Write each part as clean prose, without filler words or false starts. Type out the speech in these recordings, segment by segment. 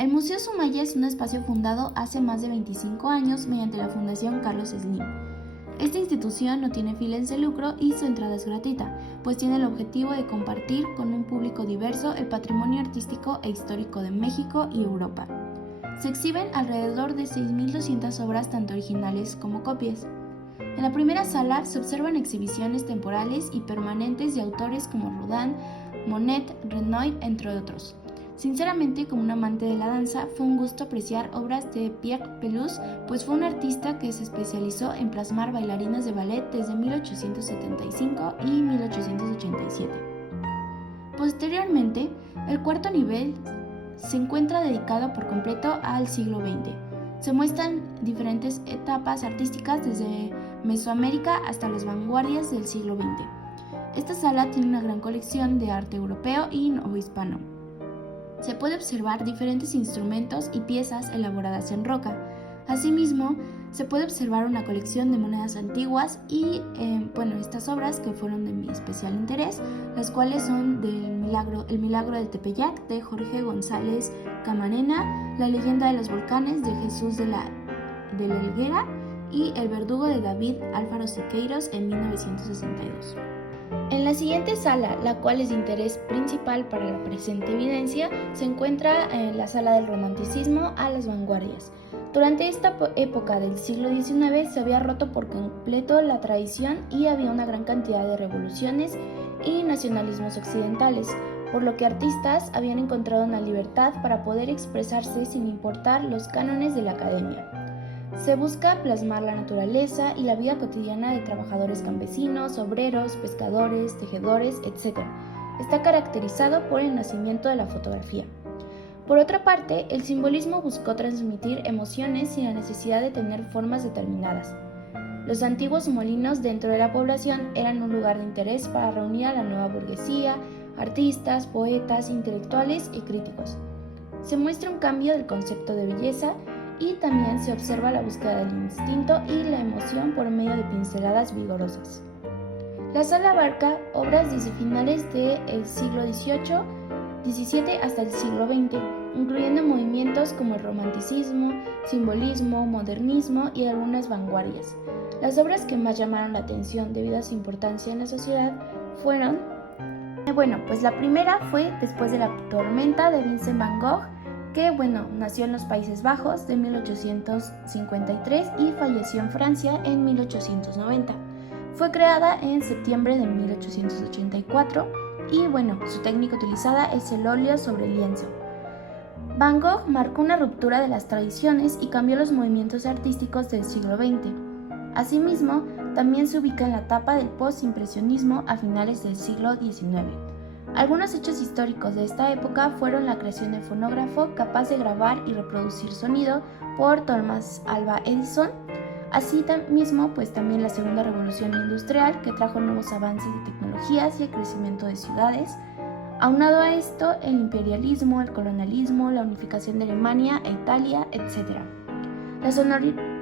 El Museo Sumaya es un espacio fundado hace más de 25 años mediante la Fundación Carlos Slim. Esta institución no tiene fines de lucro y su entrada es gratuita, pues tiene el objetivo de compartir con un público diverso el patrimonio artístico e histórico de México y Europa. Se exhiben alrededor de 6.200 obras tanto originales como copias. En la primera sala se observan exhibiciones temporales y permanentes de autores como Rodin, Monet, Renoir, entre otros. Sinceramente, como un amante de la danza, fue un gusto apreciar obras de Pierre Pelouse, pues fue un artista que se especializó en plasmar bailarinas de ballet desde 1875 y 1887. Posteriormente, el cuarto nivel se encuentra dedicado por completo al siglo XX. Se muestran diferentes etapas artísticas desde Mesoamérica hasta las vanguardias del siglo XX. Esta sala tiene una gran colección de arte europeo y novohispano. Se puede observar diferentes instrumentos y piezas elaboradas en roca. Asimismo, se puede observar una colección de monedas antiguas y, estas obras que fueron de mi especial interés, las cuales son El Milagro del Tepeyac de Jorge González Camarena, La Leyenda de los Volcanes de Jesús de la Helguera y El Verdugo de David Alfaro Siqueiros en 1962. En la siguiente sala, la cual es de interés principal para la presente evidencia, se encuentra la Sala del Romanticismo a las vanguardias. Durante esta época del siglo XIX se había roto por completo la tradición y había una gran cantidad de revoluciones y nacionalismos occidentales, por lo que artistas habían encontrado una libertad para poder expresarse sin importar los cánones de la academia. Se busca plasmar la naturaleza y la vida cotidiana de trabajadores campesinos, obreros, pescadores, tejedores, etc. Está caracterizado por el nacimiento de la fotografía. Por otra parte, el simbolismo buscó transmitir emociones sin la necesidad de tener formas determinadas. Los antiguos molinos dentro de la población eran un lugar de interés para reunir a la nueva burguesía, artistas, poetas, intelectuales y críticos. Se muestra un cambio del concepto de belleza y también se observa la búsqueda del instinto y la emoción por medio de pinceladas vigorosas. La sala abarca obras desde finales del siglo XVII hasta el siglo XX, incluyendo movimientos como el romanticismo, simbolismo, modernismo y algunas vanguardias. Las obras que más llamaron la atención debido a su importancia en la sociedad fueron, la primera fue Después de la tormenta de Vincent van Gogh, que nació en los Países Bajos de 1853 y falleció en Francia en 1890. Fue creada en septiembre de 1884 y su técnica utilizada es el óleo sobre lienzo. Van Gogh marcó una ruptura de las tradiciones y cambió los movimientos artísticos del siglo XX. Asimismo, también se ubica en la etapa del postimpresionismo a finales del siglo XIX. Algunos hechos históricos de esta época fueron la creación del fonógrafo capaz de grabar y reproducir sonido por Thomas Alva Edison, así mismo también la segunda revolución industrial que trajo nuevos avances de tecnologías y el crecimiento de ciudades. Aunado a esto, el imperialismo, el colonialismo, la unificación de Alemania e Italia, etc. La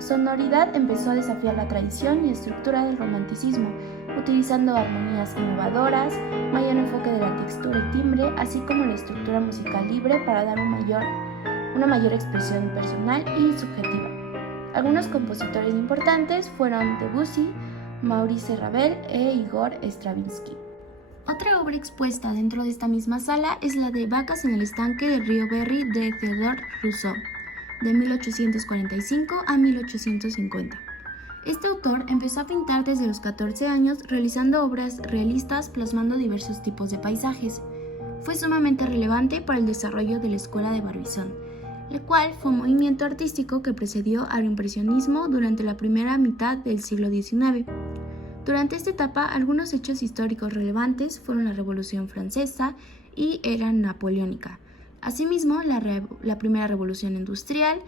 sonoridad empezó a desafiar la tradición y estructura del romanticismo, utilizando armonías innovadoras, mayor enfoque de la textura y timbre, así como la estructura musical libre para dar una mayor expresión personal y subjetiva. Algunos compositores importantes fueron Debussy, Maurice Ravel e Igor Stravinsky. Otra obra expuesta dentro de esta misma sala es la de Vacas en el estanque del río Berry de Theodore Rousseau, de 1845 a 1850. Este autor empezó a pintar desde los 14 años realizando obras realistas plasmando diversos tipos de paisajes. Fue sumamente relevante para el desarrollo de la Escuela de Barbizon, el cual fue un movimiento artístico que precedió al impresionismo durante la primera mitad del siglo XIX. Durante esta etapa, algunos hechos históricos relevantes fueron la Revolución Francesa y era napoleónica. Asimismo, la primera revolución industrial,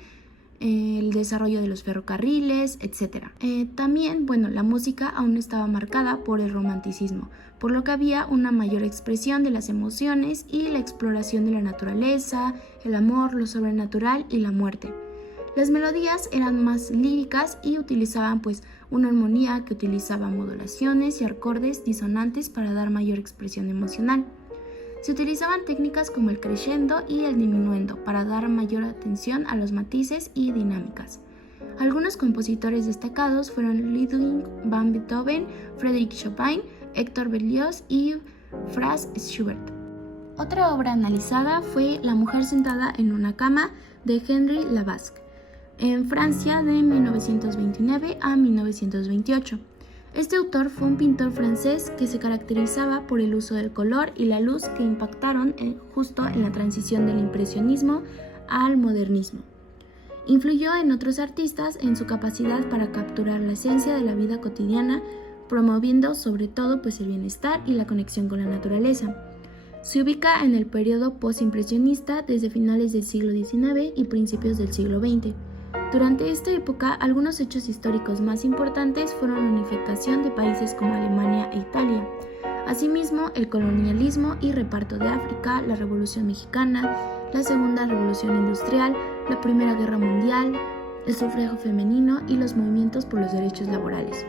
el desarrollo de los ferrocarriles, etc. También, la música aún estaba marcada por el romanticismo, por lo que había una mayor expresión de las emociones y la exploración de la naturaleza, el amor, lo sobrenatural y la muerte. Las melodías eran más líricas y utilizaban una armonía que utilizaba modulaciones y acordes disonantes para dar mayor expresión emocional. Se utilizaban técnicas como el crescendo y el diminuendo para dar mayor atención a los matices y dinámicas. Algunos compositores destacados fueron Ludwig van Beethoven, Frédéric Chopin, Héctor Berlioz y Franz Schubert. Otra obra analizada fue La mujer sentada en una cama de Henri Lavaque, en Francia de 1929 a 1928. Este autor fue un pintor francés que se caracterizaba por el uso del color y la luz que impactaron justo en la transición del impresionismo al modernismo. Influyó en otros artistas en su capacidad para capturar la esencia de la vida cotidiana, promoviendo sobre todo el bienestar y la conexión con la naturaleza. Se ubica en el periodo postimpresionista desde finales del siglo XIX y principios del siglo XX. Durante esta época, algunos hechos históricos más importantes fueron la unificación de países como Alemania e Italia. Asimismo, el colonialismo y reparto de África, la Revolución Mexicana, la Segunda Revolución Industrial, la Primera Guerra Mundial, el sufragio femenino y los movimientos por los derechos laborales.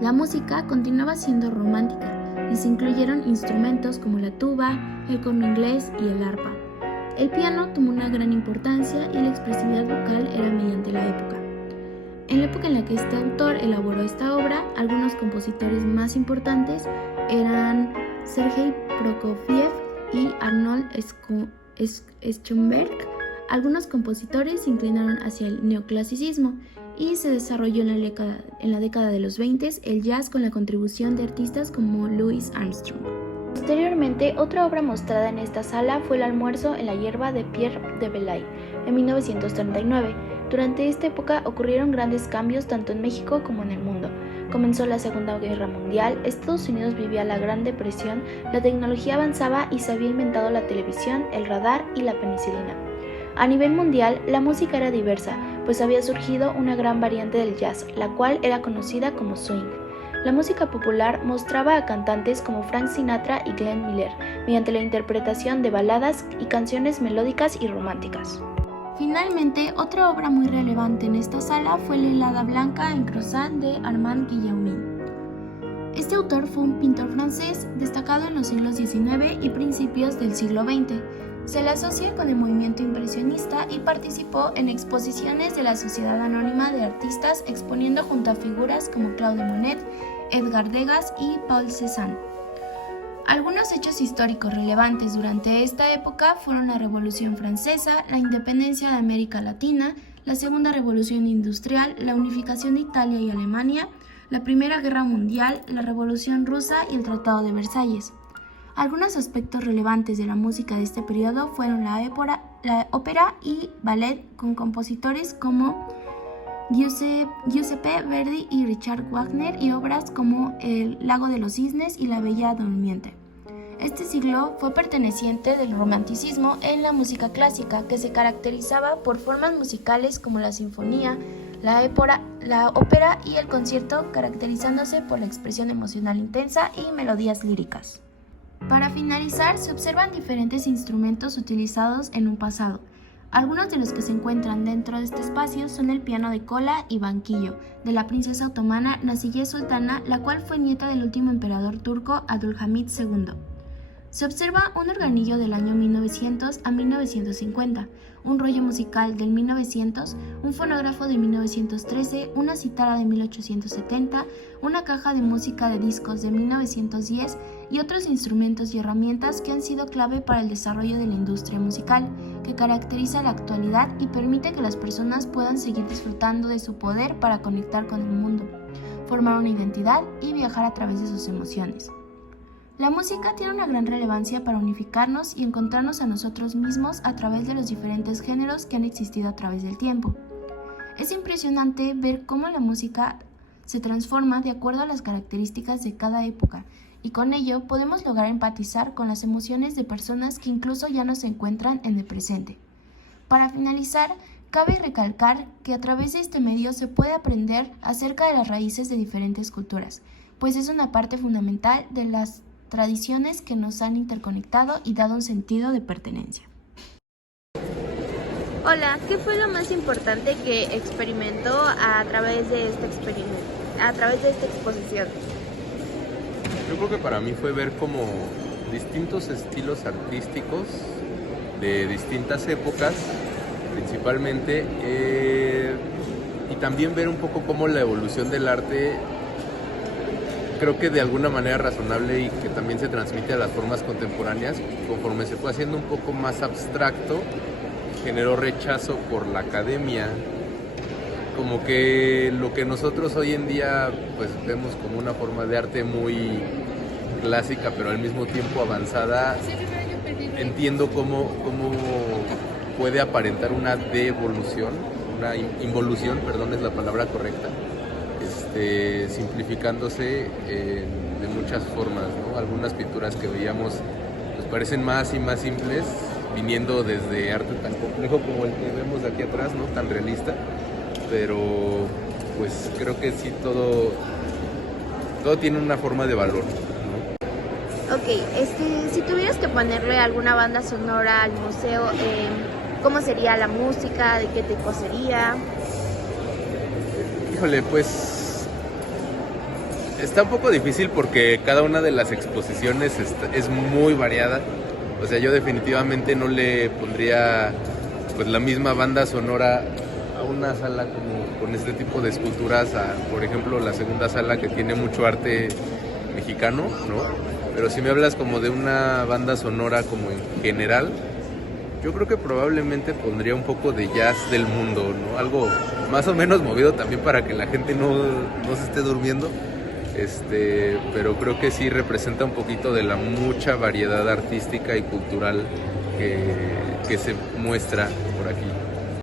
La música continuaba siendo romántica y se incluyeron instrumentos como la tuba, el corno inglés y el arpa. El piano tomó una gran importancia y la expresividad vocal era mediante la época. En la época en la que este autor elaboró esta obra, algunos compositores más importantes eran Sergei Prokofiev y Arnold Schoenberg. Algunos compositores se inclinaron hacia el neoclasicismo y se desarrolló en la década de los 20 el jazz con la contribución de artistas como Louis Armstrong. Posteriormente, otra obra mostrada en esta sala fue El almuerzo en la hierba de Pierre de Belay, en 1939. Durante esta época ocurrieron grandes cambios tanto en México como en el mundo. Comenzó la Segunda Guerra Mundial, Estados Unidos vivía la Gran Depresión, la tecnología avanzaba y se había inventado la televisión, el radar y la penicilina. A nivel mundial, la música era diversa, pues había surgido una gran variante del jazz, la cual era conocida como swing. La música popular mostraba a cantantes como Frank Sinatra y Glenn Miller, mediante la interpretación de baladas y canciones melódicas y románticas. Finalmente, otra obra muy relevante en esta sala fue La helada blanca en croissant de Armand Guillaumin. Este autor fue un pintor francés destacado en los siglos XIX y principios del siglo XX. Se le asocia con el movimiento impresionista y participó en exposiciones de la Sociedad Anónima de Artistas exponiendo junto a figuras como Claude Monet, Edgar Degas y Paul Cézanne. Algunos hechos históricos relevantes durante esta época fueron la Revolución Francesa, la independencia de América Latina, la Segunda Revolución Industrial, la unificación de Italia y Alemania, la Primera Guerra Mundial, la Revolución Rusa y el Tratado de Versalles. Algunos aspectos relevantes de la música de este periodo fueron la ópera y ballet con compositores como Giuseppe Verdi y Richard Wagner y obras como El lago de los cisnes y La bella durmiente. Este siglo fue perteneciente del romanticismo en la música clásica, que se caracterizaba por formas musicales como la sinfonía, la ópera y el concierto, caracterizándose por la expresión emocional intensa y melodías líricas. Para finalizar, se observan diferentes instrumentos utilizados en un pasado. Algunos de los que se encuentran dentro de este espacio son el piano de cola y banquillo, de la princesa otomana Nasiye Sultana, la cual fue nieta del último emperador turco Abdülhamid II. Se observa un organillo del año 1900 a 1950, un rollo musical del 1900, un fonógrafo de 1913, una cítara de 1870, una caja de música de discos de 1910 y otros instrumentos y herramientas que han sido clave para el desarrollo de la industria musical, que caracteriza la actualidad y permite que las personas puedan seguir disfrutando de su poder para conectar con el mundo, formar una identidad y viajar a través de sus emociones. La música tiene una gran relevancia para unificarnos y encontrarnos a nosotros mismos a través de los diferentes géneros que han existido a través del tiempo. Es impresionante ver cómo la música se transforma de acuerdo a las características de cada época, y con ello podemos lograr empatizar con las emociones de personas que incluso ya no se encuentran en el presente. Para finalizar, cabe recalcar que a través de este medio se puede aprender acerca de las raíces de diferentes culturas, pues es una parte fundamental de las tradiciones que nos han interconectado y dado un sentido de pertenencia. Hola, ¿qué fue lo más importante que experimentó a través de esta exposición? Yo creo que para mí fue ver cómo distintos estilos artísticos de distintas épocas, principalmente, y también ver un poco cómo la evolución del arte, creo que de alguna manera razonable y que también se transmite a las formas contemporáneas, conforme se fue haciendo un poco más abstracto, generó rechazo por la academia, como que lo que nosotros hoy en día pues vemos como una forma de arte muy clásica pero al mismo tiempo avanzada, entiendo cómo puede aparentar una devolución, una involución, perdón, es la palabra correcta, simplificándose de muchas formas, ¿no? Algunas pinturas que veíamos pues parecen más y más simples, viniendo desde arte tan complejo como el que vemos de aquí atrás, ¿no? Tan realista, pero pues creo que sí, todo tiene una forma de valor, ¿no? Ok, si tuvieras que ponerle alguna banda sonora al museo, ¿cómo sería la música? ¿De qué tipo sería? Híjole, pues está un poco difícil porque cada una de las exposiciones es muy variada. O sea, yo definitivamente no le pondría pues la misma banda sonora a una sala como con este tipo de esculturas, por ejemplo, la segunda sala que tiene mucho arte mexicano, ¿no? Pero si me hablas como de una banda sonora como en general, yo creo que probablemente pondría un poco de jazz del mundo, ¿no? Algo más o menos movido también para que la gente no se esté durmiendo. Pero creo que sí representa un poquito de la mucha variedad artística y cultural que se muestra